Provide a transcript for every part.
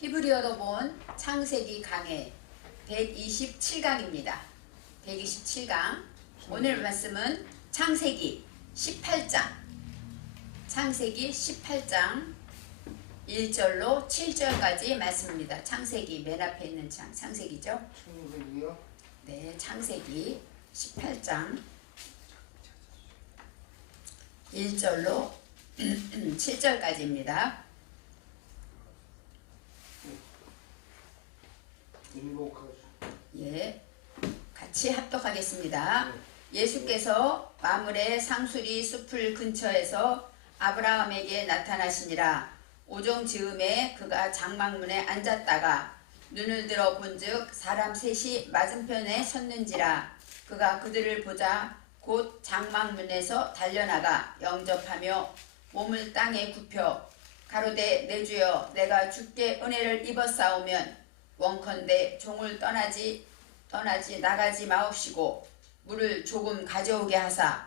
히브리어로 본 창세기 강해 127강입니다. 127강. 오늘 말씀은 창세기 18장. 창세기 18장 1절로 7절까지 말씀입니다. 창세기 맨 앞에 있는 창세기죠? 창세기요? 네, 창세기 18장 1절로 7절까지입니다. 예, 같이 합독하겠습니다. 예수께서 마므레 상수리 숲을 근처에서 아브라함에게 나타나시니라. 오종 즈음에 그가 장막문에 앉았다가 눈을 들어 본즉 사람 셋이 맞은편에 섰는지라. 그가 그들을 보자 곧 장막문에서 달려나가 영접하며 몸을 땅에 굽혀 가로되 내 주여 내가 주께 은혜를 입었사오면 원컨대 종을 떠나지 나가지 마옵시고 물을 조금 가져오게 하사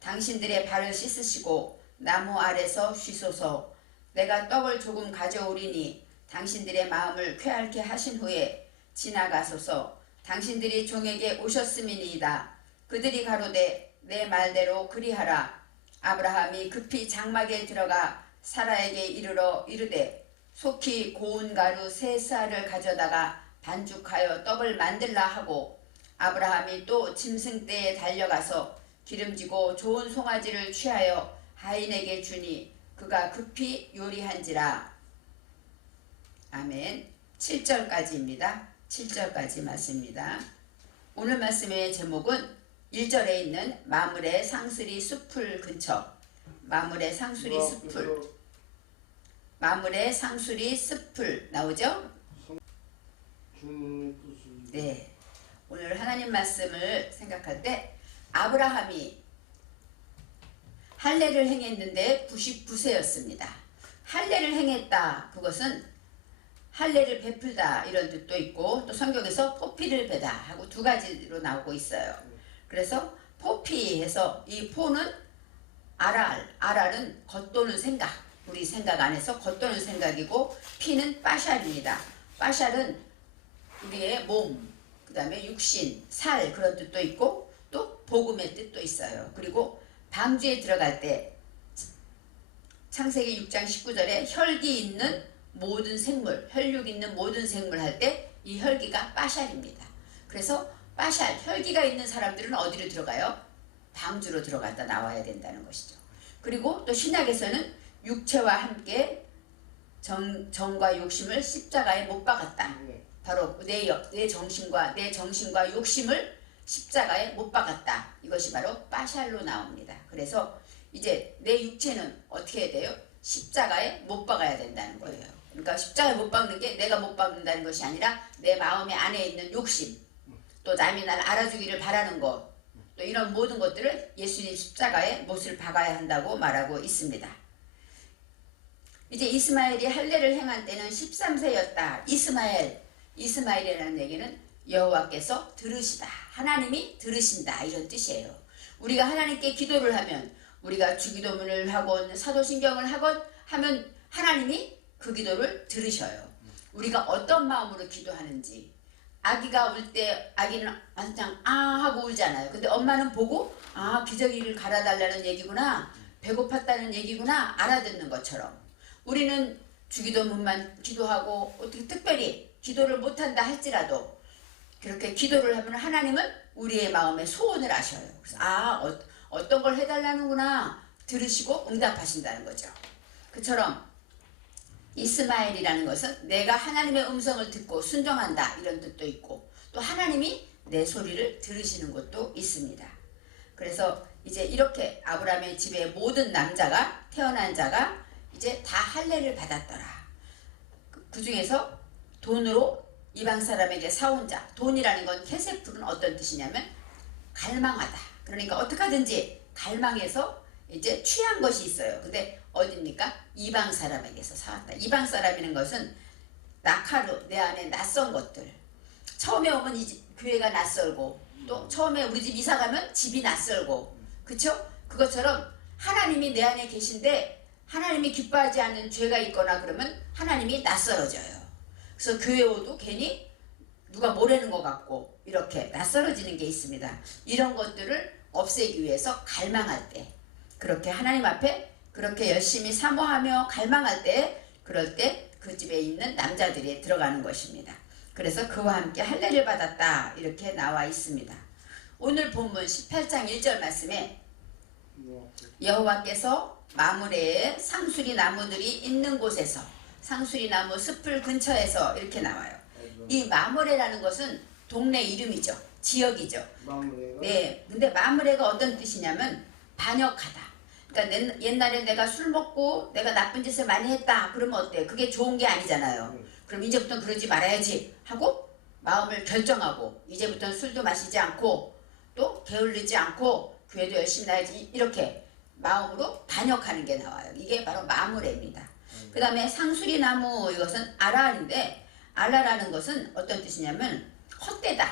당신들의 발을 씻으시고 나무 아래서 쉬소서. 내가 떡을 조금 가져오리니 당신들의 마음을 쾌활케 하신 후에 지나가소서. 당신들이 종에게 오셨음이니이다. 그들이 가로되 내 말대로 그리하라. 아브라함이 급히 장막에 들어가 사라에게 이르러 이르되 속히 고운 가루 세 쌀을 가져다가 반죽하여 떡을 만들라 하고 아브라함이 또 짐승떼에 달려가서 기름지고 좋은 송아지를 취하여 하인에게 주니 그가 급히 요리한지라. 아멘. 7절까지입니다. 7절까지 말씀입니다. 오늘 말씀의 제목은 1절에 있는 마므레 상수리 숲을 근처. 마므레 상수리 숲을. 마므레 상수리 숲을 나오죠? 네. 오늘 하나님 말씀을 생각할 때 아브라함이 할례를 행했는데 99세였습니다. 할례를 행했다. 그것은 할례를 베풀다 이런 뜻도 있고 또 성경에서 포피를 베다 하고 두 가지로 나오고 있어요. 그래서 포피해서 이 포는 아랄은 겉도는 생각. 우리 생각 안에서 겉도는 생각이고 피는 빠샬입니다. 빠샬은 우리의 몸, 그 다음에 육신, 살 그런 뜻도 있고 또 복음의 뜻도 있어요. 그리고 방주에 들어갈 때 창세기 6장 19절에 혈기 있는 모든 생물, 혈육 있는 모든 생물 할 때 이 혈기가 빠샬입니다. 그래서 빠샬, 혈기가 있는 사람들은 어디로 들어가요? 방주로 들어갔다 나와야 된다는 것이죠. 그리고 또 신약에서는 육체와 함께 정과 욕심을 십자가에 못 박았다. 바로 내 정신과 욕심을 십자가에 못 박았다. 이것이 바로 빠샬로 나옵니다. 그래서 이제 내 육체는 어떻게 해야 돼요? 십자가에 못 박아야 된다는 거예요. 그러니까 십자가에 못 박는 게 내가 못 박는다는 것이 아니라 내 마음의 안에 있는 욕심, 또 남이 날 알아주기를 바라는 것, 또 이런 모든 것들을 예수님 십자가에 못을 박아야 한다고 말하고 있습니다. 이제 이스마엘이 할례를 행한 때는 13세였다. 이스마엘이라는 얘기는 여호와께서 들으시다. 하나님이 들으신다. 이런 뜻이에요. 우리가 하나님께 기도를 하면 우리가 주기도문을 하건 사도신경을 하건 하면 하나님이 그 기도를 들으셔요. 우리가 어떤 마음으로 기도하는지. 아기가 울 때 아기는 완전 하고 울잖아요. 근데 엄마는 보고 기저귀를 갈아달라는 얘기구나. 배고팠다는 얘기구나. 알아듣는 것처럼. 우리는 주기도문만 기도하고 어떻게 특별히 기도를 못한다 할지라도 그렇게 기도를 하면 하나님은 우리의 마음의 소원을 아셔요. 그래서 어떤 걸 해달라는구나 들으시고 응답하신다는 거죠. 그처럼 이스마엘이라는 것은 내가 하나님의 음성을 듣고 순종한다 이런 뜻도 있고 또 하나님이 내 소리를 들으시는 것도 있습니다. 그래서 이제 이렇게 아브라함의 집에 모든 남자가 태어난 자가 이제 다 할례를 받았더라. 그 중에서 돈으로 이방 사람에게 사온 자. 돈이라는 건 케세풀은 어떤 뜻이냐면 갈망하다. 그러니까 어떻게 하든지 갈망해서 이제 취한 것이 있어요. 근데 어딥니까? 이방 사람에게서 사왔다. 이방 사람이라는 것은 나카르, 내 안에 낯선 것들. 처음에 오면 이 교회가 낯설고 또 처음에 우리 집 이사 가면 집이 낯설고 그쵸? 그것처럼 하나님이 내 안에 계신데 하나님이 기뻐하지 않는 죄가 있거나 그러면 하나님이 낯설어져요. 그래서 교회 오도 괜히 누가 뭐라는 것 같고 이렇게 낯설어지는 게 있습니다. 이런 것들을 없애기 위해서 갈망할 때, 그렇게 하나님 앞에 그렇게 열심히 사모하며 갈망할 때, 그럴 때 그 집에 있는 남자들이 들어가는 것입니다. 그래서 그와 함께 할례를 받았다 이렇게 나와 있습니다. 오늘 본문 18장 1절 말씀에 여호와께서 마므레에 상수리 나무들이 있는 곳에서, 상수리 나무 숲을 근처에서 이렇게 나와요. 이 마므레라는 것은 동네 이름이죠. 지역이죠. 네. 근데 마므레가 어떤 뜻이냐면 반역하다. 그러니까 옛날에 내가 술 먹고 내가 나쁜 짓을 많이 했다 그러면 어때? 그게 좋은 게 아니잖아요. 그럼 이제부터는 그러지 말아야지 하고 마음을 결정하고 이제부터는 술도 마시지 않고 또 게을르지 않고 교회도 열심히 나야지, 이렇게 마음으로 반역하는 게 나와요. 이게 바로 마므레입니다. 그 다음에 상수리 나무, 이것은 아라인데, 아라라는 것은 어떤 뜻이냐면 헛되다,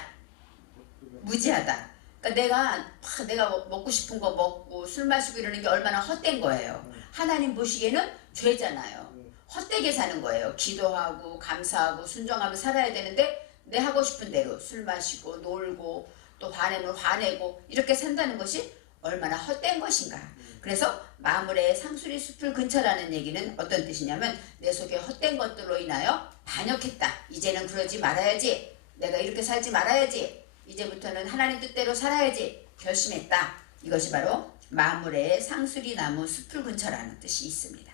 무지하다. 그러니까 내가 먹고 싶은 거 먹고 술 마시고 이러는 게 얼마나 헛된 거예요. 하나님 보시기에는 죄잖아요. 헛되게 사는 거예요. 기도하고 감사하고 순종하며 살아야 되는데 내 하고 싶은 대로 술 마시고 놀고 또 화내면 화내고 이렇게 산다는 것이 얼마나 헛된 것인가. 그래서 마므레의 상수리 숲을 근처라는 얘기는 어떤 뜻이냐면 내 속에 헛된 것들로 인하여 반역했다. 이제는 그러지 말아야지. 내가 이렇게 살지 말아야지. 이제부터는 하나님 뜻대로 살아야지 결심했다. 이것이 바로 마므레의 상수리 나무 숲을 근처라는 뜻이 있습니다.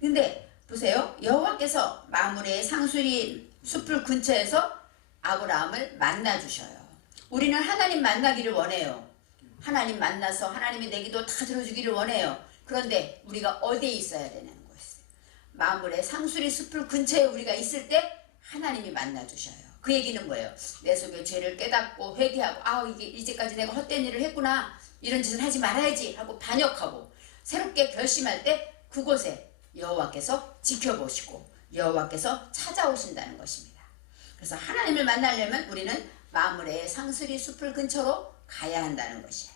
근데 보세요. 여호와께서 마므레의 상수리 숲을 근처에서 아브라함을 만나 주셔요. 우리는 하나님 만나기를 원해요. 하나님 만나서 하나님이 내 기도 다 들어주기를 원해요. 그런데 우리가 어디에 있어야 되는 거예요? 마므레 상수리 숲을 근처에 우리가 있을 때 하나님이 만나 주셔요. 그 얘기는 뭐예요? 내 속에 죄를 깨닫고 회개하고 이게 이제까지 내가 헛된 일을 했구나, 이런 짓을 하지 말아야지 하고 반역하고 새롭게 결심할 때 그곳에 여호와께서 지켜보시고 여호와께서 찾아오신다는 것입니다. 그래서 하나님을 만나려면 우리는 마므레의 상수리 숲을 근처로 가야 한다는 것이에요.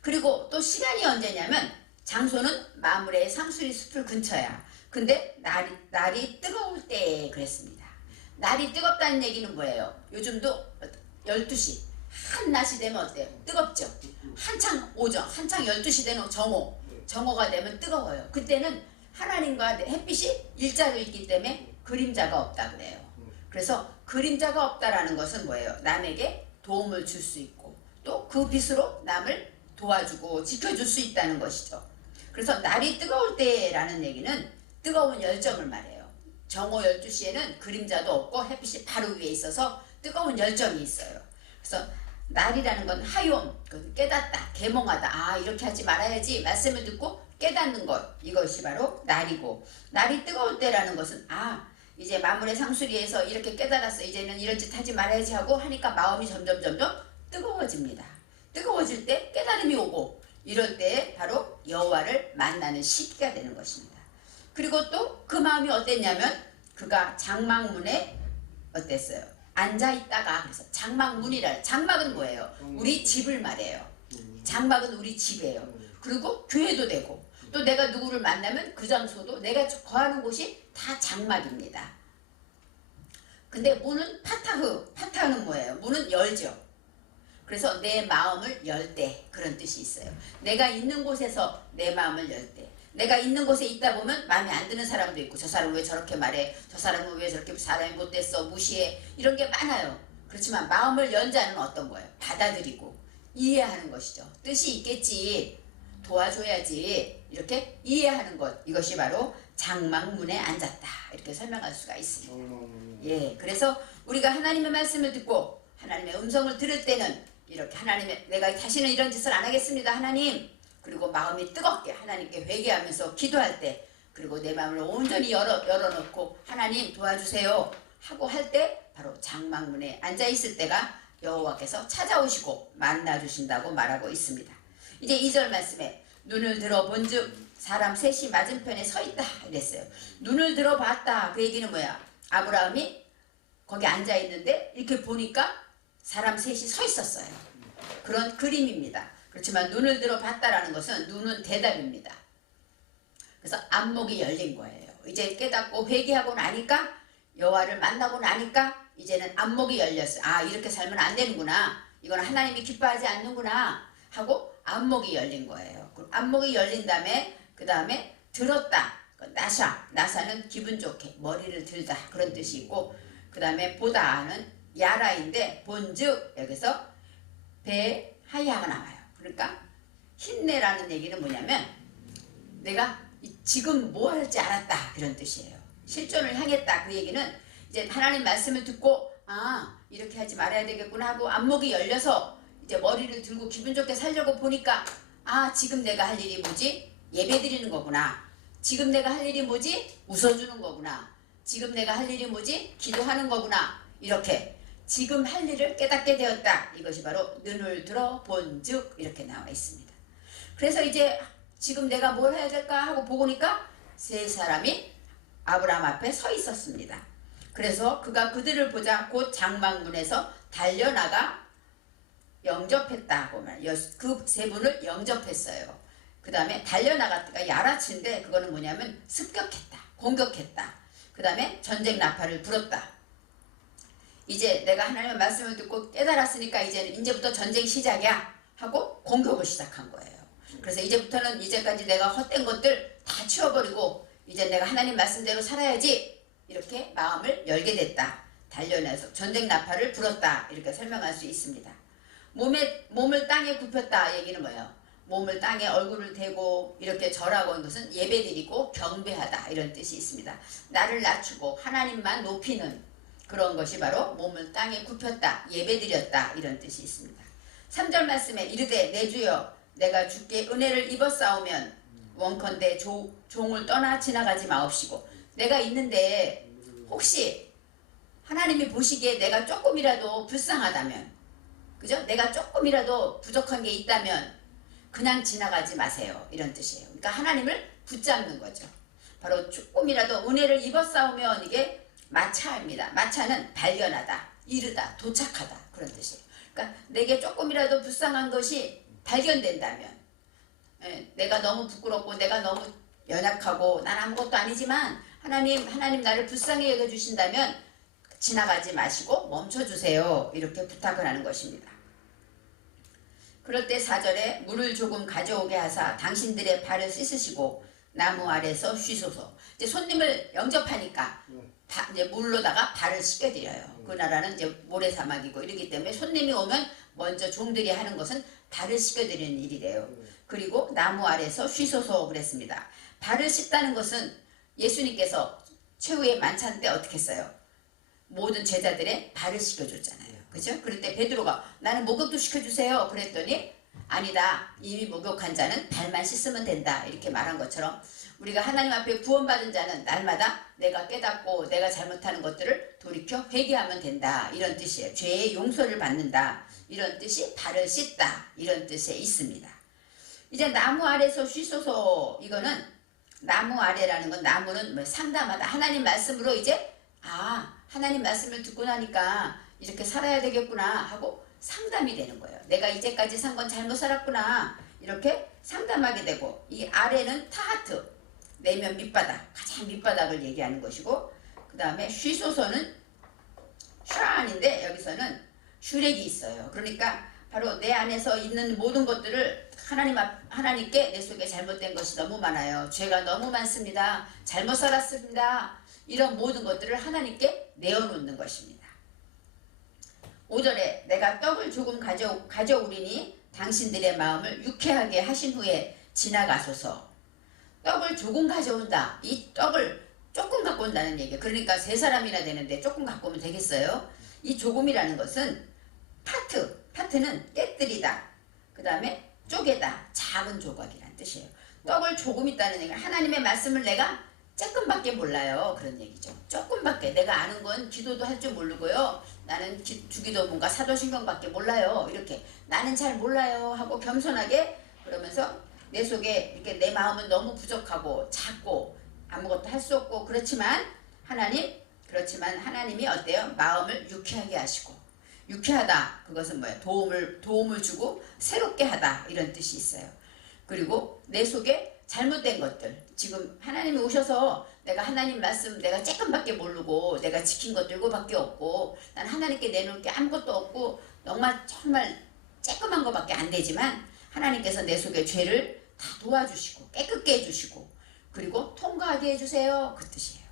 그리고 또 시간이 언제냐면 장소는 마므레의 상수리 숲을 근처야. 근데 날이 뜨거울 때 그랬습니다. 날이 뜨겁다는 얘기는 뭐예요? 요즘도 12시 한낮이 되면 어때요? 뜨겁죠? 한창 오전, 한창 12시 되는 정오가 되면 뜨거워요. 그때는 하나님과 햇빛이 일자로 있기 때문에 그림자가 없다 그래요. 그래서 그림자가 없다라는 것은 뭐예요? 남에게 도움을 줄 수 있고 또 그 빛으로 남을 도와주고 지켜줄 수 있다는 것이죠. 그래서 날이 뜨거울 때라는 얘기는 뜨거운 열정을 말해요. 정오 12시에는 그림자도 없고 햇빛이 바로 위에 있어서 뜨거운 열정이 있어요. 그래서 날이라는 건 하욤, 깨닫다, 계몽하다. 이렇게 하지 말아야지 말씀을 듣고 깨닫는 것, 이것이 바로 날이고, 날이 뜨거울 때라는 것은 이제 마므레 상수리에서 이렇게 깨달았어. 이제는 이런 짓 하지 말아야지 하고 하니까 마음이 점점 뜨거워집니다. 뜨거워질 때 깨달음이 오고 이럴 때 바로 여호와를 만나는 시기가 되는 것입니다. 그리고 또 그 마음이 어땠냐면 그가 장막문에 어땠어요? 앉아있다가, 그래서 장막문이라, 장막은 뭐예요? 우리 집을 말해요. 장막은 우리 집이에요. 그리고 교회도 되고 또 내가 누구를 만나면 그 장소도 내가 거하는 곳이 다 장막입니다. 근데 문은 파타흐는 뭐예요? 문은 열죠. 그래서 내 마음을 열 때, 그런 뜻이 있어요. 내가 있는 곳에서 내 마음을 열 때, 내가 있는 곳에 있다 보면 마음에 안 드는 사람도 있고, 저 사람은 왜 저렇게 말해, 저 사람은 왜 저렇게 사람이 못됐어, 무시해, 이런 게 많아요. 그렇지만 마음을 연 자는 어떤 거예요? 받아들이고 이해하는 것이죠. 뜻이 있겠지, 도와줘야지, 이렇게 이해하는 것, 이것이 바로 장막문에 앉았다, 이렇게 설명할 수가 있습니다. 예, 그래서 우리가 하나님의 말씀을 듣고 하나님의 음성을 들을 때는 이렇게 하나님의, 내가 다시는 이런 짓을 안 하겠습니다 하나님, 그리고 마음이 뜨겁게 하나님께 회개하면서 기도할 때, 그리고 내 마음을 온전히 열어놓고 하나님 도와주세요 하고 할 때 바로 장막문에 앉아있을 때가 여호와께서 찾아오시고 만나주신다고 말하고 있습니다. 이제 2절 말씀에 눈을 들어 본즉 사람 셋이 맞은편에 서 있다 이랬어요. 눈을 들어봤다, 그 얘기는 뭐야? 아브라함이 거기 앉아있는데 이렇게 보니까 사람 셋이 서 있었어요. 그런 그림입니다. 그렇지만 눈을 들어봤다라는 것은, 눈은 대답입니다. 그래서 안목이 열린 거예요. 이제 깨닫고 회개하고 나니까 여호와를 만나고 나니까 이제는 안목이 열렸어요. 아, 이렇게 살면 안 되는구나. 이건 하나님이 기뻐하지 않는구나 하고 안목이 열린 거예요. 안목이 열린 다음에 그 다음에 들었다. 나사는 기분 좋게 머리를 들다 그런 뜻이 있고, 그 다음에 보다는 야라인데 본즉 여기서 배 하야가 나와요. 그러니까 힘내라는 얘기는 뭐냐면 내가 지금 뭐 할지 알았다 그런 뜻이에요. 실존을 향했다 그 얘기는 이제 하나님 말씀을 듣고 아, 이렇게 하지 말아야 되겠구나 하고 안목이 열려서 이제 머리를 들고 기분 좋게 살려고 보니까 아, 지금 내가 할 일이 뭐지? 예배 드리는 거구나. 지금 내가 할 일이 뭐지? 웃어주는 거구나. 지금 내가 할 일이 뭐지? 기도하는 거구나. 이렇게 지금 할 일을 깨닫게 되었다. 이것이 바로 눈을 들어 본즉 이렇게 나와 있습니다. 그래서 이제 지금 내가 뭘 해야 될까 하고 보니까 세 사람이 아브라함 앞에 서 있었습니다. 그래서 그가 그들을 보자 곧 장막문에서 달려나가 영접했다고 말해요. 그 세 분을 영접했어요. 그 다음에 달려나갔다가 야라치인데 그거는 뭐냐면 습격했다, 공격했다. 그 다음에 전쟁 나팔을 불었다. 이제 내가 하나님의 말씀을 듣고 깨달았으니까 이제부터 전쟁 시작이야 하고 공격을 시작한 거예요. 그래서 이제부터는 이제까지 내가 헛된 것들 다 치워버리고 이제 내가 하나님 말씀대로 살아야지 이렇게 마음을 열게 됐다. 달려나서 전쟁 나팔을 불었다. 이렇게 설명할 수 있습니다. 몸을 땅에 굽혔다 얘기는 뭐예요? 몸을 땅에 얼굴을 대고 이렇게 절하고 있는 것은 예배드리고 경배하다 이런 뜻이 있습니다. 나를 낮추고 하나님만 높이는 그런 것이 바로 몸을 땅에 굽혔다, 예배드렸다 이런 뜻이 있습니다. 3절 말씀에 이르되 내 주여 내가 주께 은혜를 입었사오면 원컨대 종을 떠나 지나가지 마옵시고. 내가 있는데 혹시 하나님이 보시기에 내가 조금이라도 불쌍하다면, 그죠? 내가 조금이라도 부족한 게 있다면 그냥 지나가지 마세요 이런 뜻이에요. 그러니까 하나님을 붙잡는 거죠. 바로 조금이라도 은혜를 입었사오면 이게 마차입니다. 마차는 발견하다, 이르다, 도착하다 그런 뜻이에요. 그러니까 내게 조금이라도 불쌍한 것이 발견된다면, 내가 너무 부끄럽고 내가 너무 연약하고 난 아무것도 아니지만 하나님 나를 불쌍히 여겨주신다면 지나가지 마시고 멈춰주세요 이렇게 부탁을 하는 것입니다. 그럴 때 4절에 물을 조금 가져오게 하사 당신들의 발을 씻으시고 나무 아래서 쉬소서. 이제 손님을 영접하니까 이제 물로다가 발을 씻겨드려요. 그 나라는 이제 모래사막이고 이러기 때문에 손님이 오면 먼저 종들이 하는 것은 발을 씻겨드리는 일이래요. 그리고 나무 아래서 쉬소서 그랬습니다. 발을 씻다는 것은 예수님께서 최후의 만찬 때 어떻게 했어요? 모든 제자들의 발을 씻겨줬잖아요. 그죠? 그럴 때 베드로가 나는 목욕도 시켜주세요 그랬더니 아니다, 이미 목욕한 자는 발만 씻으면 된다 이렇게 말한 것처럼 우리가 하나님 앞에 구원받은 자는 날마다 내가 깨닫고 내가 잘못하는 것들을 돌이켜 회개하면 된다 이런 뜻이에요. 죄의 용서를 받는다 이런 뜻이 발을 씻다 이런 뜻에 있습니다. 이제 나무 아래서 쉬소서. 이거는 나무 아래라는 건 나무는 뭐 상담하다, 하나님 말씀으로 이제 하나님 말씀을 듣고 나니까 이렇게 살아야 되겠구나 하고 상담이 되는 거예요. 내가 이제까지 산 건 잘못 살았구나 이렇게 상담하게 되고, 이 아래는 타하트, 내면 밑바닥, 가장 밑바닥을 얘기하는 것이고, 그 다음에 쉬소서는 슈안인데 여기서는 슈렉이 있어요. 그러니까 바로 내 안에서 있는 모든 것들을 하나님께 내 속에 잘못된 것이 너무 많아요. 죄가 너무 많습니다. 잘못 살았습니다. 이런 모든 것들을 하나님께 내어놓는 것입니다. 5절에 내가 떡을 조금 가져오리니 당신들의 마음을 유쾌하게 하신 후에 지나가소서. 떡을 조금 가져온다. 이 떡을 조금 갖고 온다는 얘기예요. 그러니까 세 사람이나 되는데 조금 갖고 오면 되겠어요? 이 조금이라는 것은 파트는 깨뜨리다, 그 다음에 쪼개다, 작은 조각이라는 뜻이에요. 떡을 조금 있다는 얘기는 하나님의 말씀을 내가 조금밖에 몰라요 그런 얘기죠. 조금밖에. 내가 아는 건 기도도 할 줄 모르고요, 나는 주기도문과 사도신경밖에 몰라요 이렇게 나는 잘 몰라요 하고 겸손하게 그러면서 내 속에 이렇게 내 마음은 너무 부족하고 작고 아무것도 할 수 없고 그렇지만 하나님이 어때요? 마음을 유쾌하게 하시고, 유쾌하다 그것은 뭐예요? 도움을 주고 새롭게 하다 이런 뜻이 있어요. 그리고 내 속에 잘못된 것들, 지금 하나님이 오셔서 내가 하나님 말씀 내가 조금밖에 모르고 내가 지킨 것도 이거밖에 없고 난 하나님께 내놓을 게 아무것도 없고 정말 조그만 거밖에 안 되지만 하나님께서 내 속에 죄를 다 도와주시고 깨끗게 해주시고 그리고 통과하게 해주세요, 그 뜻이에요.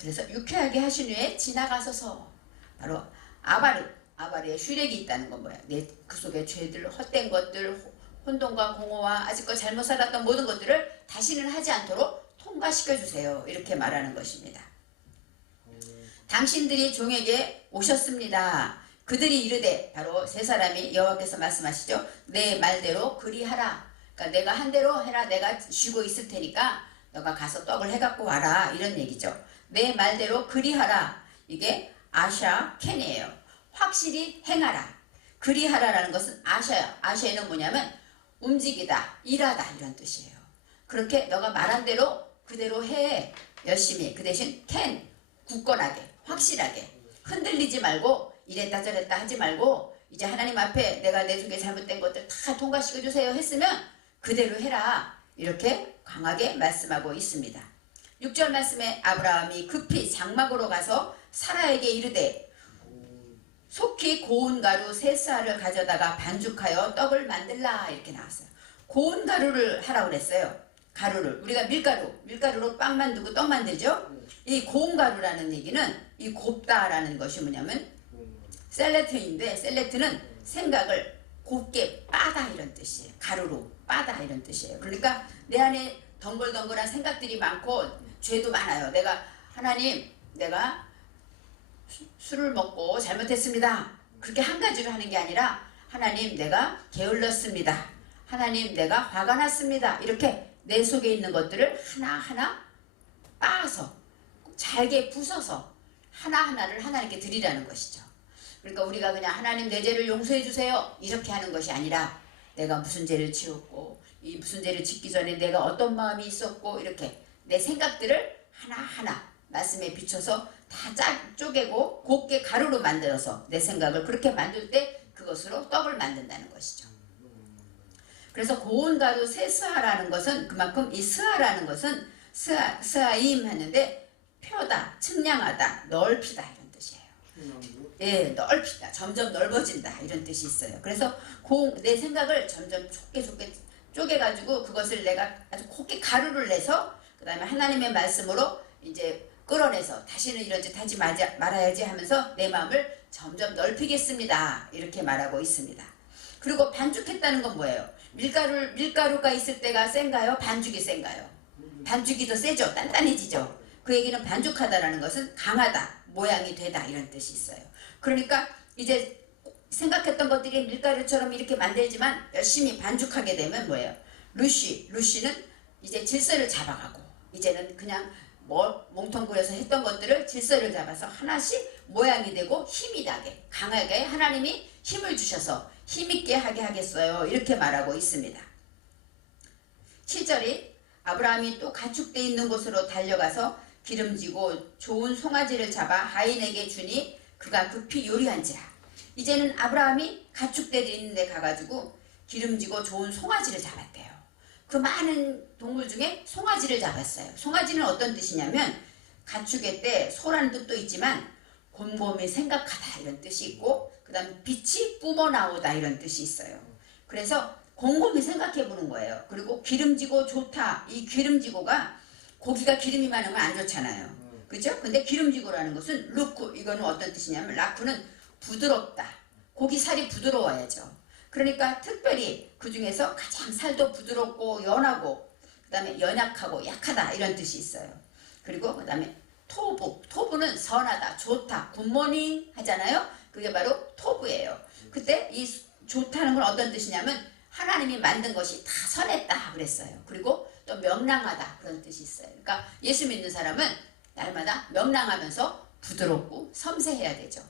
그래서 유쾌하게 하신 후에 지나가소서. 바로 아바르의 슈렉이 있다는 건 뭐야? 내 그 속에 죄들, 헛된 것들, 혼돈과 공허와 아직껏 잘못 살았던 모든 것들을 다시는 하지 않도록 통과시켜주세요. 이렇게 말하는 것입니다. 당신들이 종에게 오셨습니다. 그들이 이르되, 바로 세 사람이 여호와께서 말씀하시죠. 내 말대로 그리하라. 그러니까 내가 한 대로 해라. 내가 쉬고 있을 테니까 너가 가서 떡을 해갖고 와라. 이런 얘기죠. 내 말대로 그리하라. 이게 아샤 켄이에요. 확실히 행하라. 그리하라라는 것은 아샤야. 아샤에는 뭐냐면 움직이다, 일하다 이런 뜻이에요. 그렇게 너가 말한 대로 그대로 해. 열심히. 그 대신 캔, 굳건하게, 확실하게. 흔들리지 말고 이랬다 저랬다 하지 말고 이제 하나님 앞에 내가 내 속에 잘못된 것들 다 통과시켜주세요 했으면 그대로 해라. 이렇게 강하게 말씀하고 있습니다. 6절 말씀에 아브라함이 급히 장막으로 가서 사라에게 이르되 속히 고운 가루 세 쌀을 가져다가 반죽하여 떡을 만들라. 이렇게 나왔어요. 고운 가루를 하라고 그랬어요. 가루를. 우리가 밀가루로 빵 만들고 떡 만들죠. 이 고운 가루라는 얘기는 이 곱다라는 것이 뭐냐면 셀레트인데 셀레트는 생각을 곱게 빠다 이런 뜻이에요. 가루로 빠다 이런 뜻이에요. 그러니까 내 안에 덩글덩글한 생각들이 많고 죄도 많아요. 하나님 내가 술을 먹고 잘못했습니다. 그렇게 한 가지로 하는 게 아니라 하나님 내가 게을렀습니다. 하나님 내가 화가 났습니다. 이렇게 내 속에 있는 것들을 하나하나 빻아서 잘게 부숴서 하나하나를 하나님께 드리라는 것이죠. 그러니까 우리가 그냥 하나님 내 죄를 용서해 주세요 이렇게 하는 것이 아니라 내가 무슨 죄를 지었고 이 무슨 죄를 짓기 전에 내가 어떤 마음이 있었고 이렇게 내 생각들을 하나하나 말씀에 비춰서 다 쪼개고 곱게 가루로 만들어서 내 생각을 그렇게 만들 때 그것으로 떡을 만든다는 것이죠. 그래서 고운 가루 세 스하라는 것은 그만큼 이 스하라는 것은 스하임 하는데 펴다, 측량하다, 넓히다 이런 뜻이에요. 예, 넓히다, 점점 넓어진다 이런 뜻이 있어요. 그래서 내 생각을 점점 좁게 쪼개가지고 그것을 내가 아주 곱게 가루를 내서 그 다음에 하나님의 말씀으로 이제 끌어내서 다시는 이런 짓 하지 말아야지 하면서 내 마음을 점점 넓히겠습니다. 이렇게 말하고 있습니다. 그리고 반죽했다는 건 뭐예요? 밀가루가 있을 때가 센가요? 반죽이 센가요? 반죽이 더 세죠? 단단해지죠? 그 얘기는 반죽하다라는 것은 강하다, 모양이 되다 이런 뜻이 있어요. 그러니까 이제 생각했던 것들이 밀가루처럼 이렇게 만들지만 열심히 반죽하게 되면 뭐예요? 루시는 이제 질서를 잡아가고 이제는 그냥 몽텅그려서 했던 것들을 질서를 잡아서 하나씩 모양이 되고 힘이 나게 강하게 하나님이 힘을 주셔서 힘있게 하게 하겠어요. 이렇게 말하고 있습니다. 7절이 아브라함이 또 가축돼 있는 곳으로 달려가서 기름지고 좋은 송아지를 잡아 하인에게 주니 그가 급히 요리한지라. 이제는 아브라함이 가축돼 있는 데 가가지고 기름지고 좋은 송아지를 잡았대요. 그 많은 동물 중에 송아지를 잡았어요. 송아지는 어떤 뜻이냐면 가축의 때 소라는 뜻도 있지만 곰곰이 생각하다 이런 뜻이 있고 그 다음 빛이 뿜어나오다 이런 뜻이 있어요. 그래서 곰곰이 생각해 보는 거예요. 그리고 기름지고 좋다. 이 기름지고가 고기가 기름이 많으면 안 좋잖아요. 그죠? 근데 기름지고라는 것은 루크, 이거는 어떤 뜻이냐면 라쿠는 부드럽다. 고기 살이 부드러워야죠. 그러니까 특별히 그 중에서 가장 살도 부드럽고 연하고 그 다음에 연약하고 약하다 이런 뜻이 있어요. 그리고 그 다음에 토부는 선하다, 좋다, 굿모닝 하잖아요. 그게 바로 토부예요. 그때 이 좋다는 건 어떤 뜻이냐면 하나님이 만든 것이 다 선했다 그랬어요. 그리고 또 명랑하다 그런 뜻이 있어요. 그러니까 예수 믿는 사람은 날마다 명랑하면서 부드럽고 섬세해야 되죠.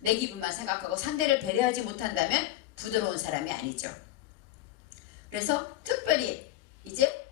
내 기분만 생각하고 상대를 배려하지 못한다면 부드러운 사람이 아니죠. 그래서 특별히 이제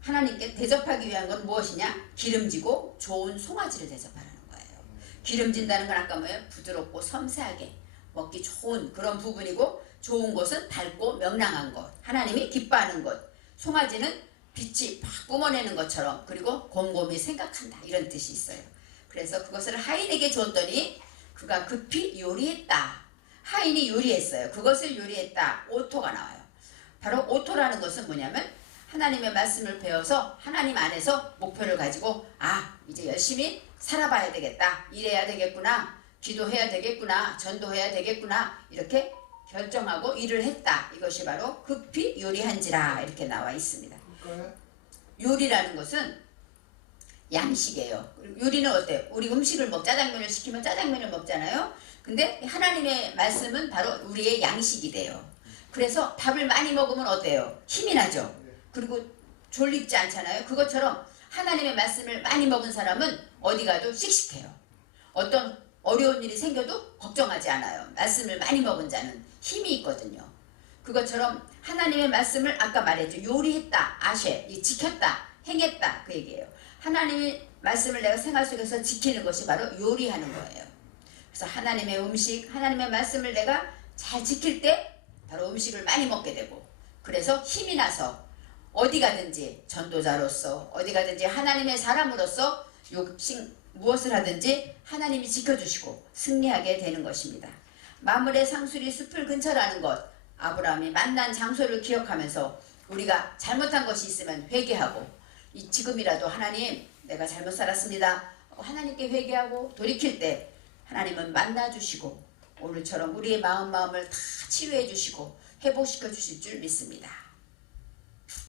하나님께 대접하기 위한 건 무엇이냐? 기름지고 좋은 송아지를 대접하라는 거예요. 기름진다는 건 아까 뭐예요? 부드럽고 섬세하게 먹기 좋은 그런 부분이고 좋은 것은 밝고 명랑한 것, 하나님이 기뻐하는 것, 송아지는 빛이 팍 뿜어내는 것처럼 그리고 곰곰이 생각한다 이런 뜻이 있어요. 그래서 그것을 하인에게 줬더니 그가 급히 요리했다. 하인이 요리했어요. 그것을 요리했다. 오토가 나와요. 바로 오토라는 것은 뭐냐면 하나님의 말씀을 배워서 하나님 안에서 목표를 가지고 이제 열심히 살아봐야 되겠다. 일해야 되겠구나. 기도해야 되겠구나. 전도해야 되겠구나. 이렇게 결정하고 일을 했다. 이것이 바로 급히 요리한지라 이렇게 나와 있습니다. 요리라는 것은 양식이에요. 요리는 어때요? 우리 음식을 짜장면을 시키면 짜장면을 먹잖아요. 근데 하나님의 말씀은 바로 우리의 양식이 돼요. 그래서 밥을 많이 먹으면 어때요? 힘이 나죠. 그리고 졸립지 않잖아요. 그것처럼 하나님의 말씀을 많이 먹은 사람은 어디 가도 씩씩해요. 어떤 어려운 일이 생겨도 걱정하지 않아요. 말씀을 많이 먹은 자는 힘이 있거든요. 그것처럼 하나님의 말씀을 아까 말했죠. 요리했다, 아쉐, 지켰다, 행했다 그 얘기예요. 하나님의 말씀을 내가 생활 속에서 지키는 것이 바로 요리하는 거예요. 그래서 하나님의 음식, 하나님의 말씀을 내가 잘 지킬 때 바로 음식을 많이 먹게 되고 그래서 힘이 나서 어디 가든지 전도자로서 어디 가든지 하나님의 사람으로서 무엇을 하든지 하나님이 지켜주시고 승리하게 되는 것입니다. 마물의 상수리 숲을 근처라는 것, 아브라함이 만난 장소를 기억하면서 우리가 잘못한 것이 있으면 회개하고 지금이라도 하나님 내가 잘못 살았습니다. 하나님께 회개하고 돌이킬 때 하나님은 만나주시고 오늘처럼 우리의 마음을 다 치유해 주시고 회복시켜 주실 줄 믿습니다.